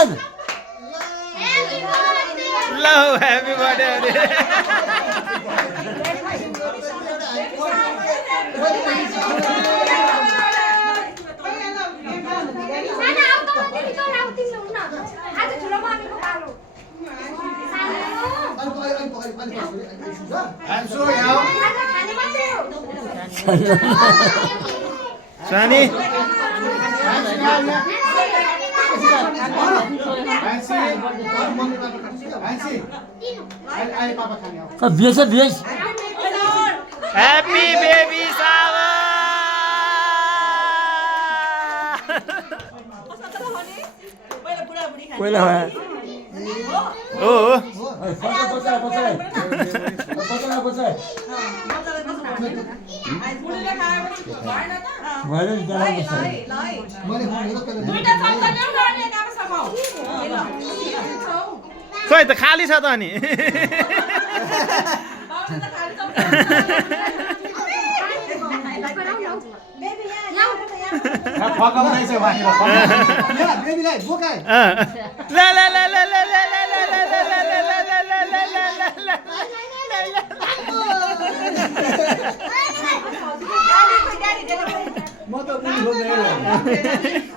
One. Love, happy birthday. Sunny. Biasa. Happy baby shower. पहिला भयो Oh. खोइ त खाली छ त अनि म त